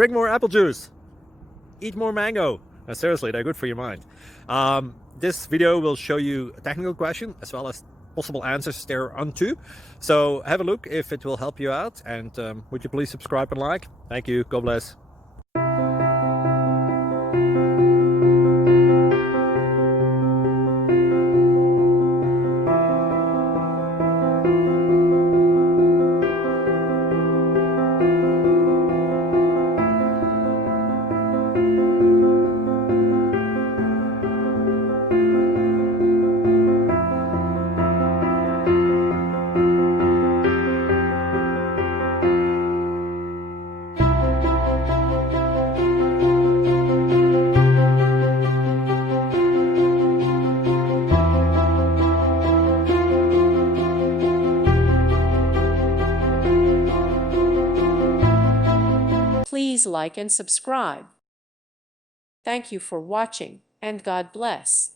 drink more apple juice, eat more mango. No, seriously, they're good for your mind. This video will show you a technical question as well as possible answers thereunto. So have a look if it will help you out, and would you please subscribe and like? Thank you. God bless. Please like and subscribe. Thank you for watching, and God bless.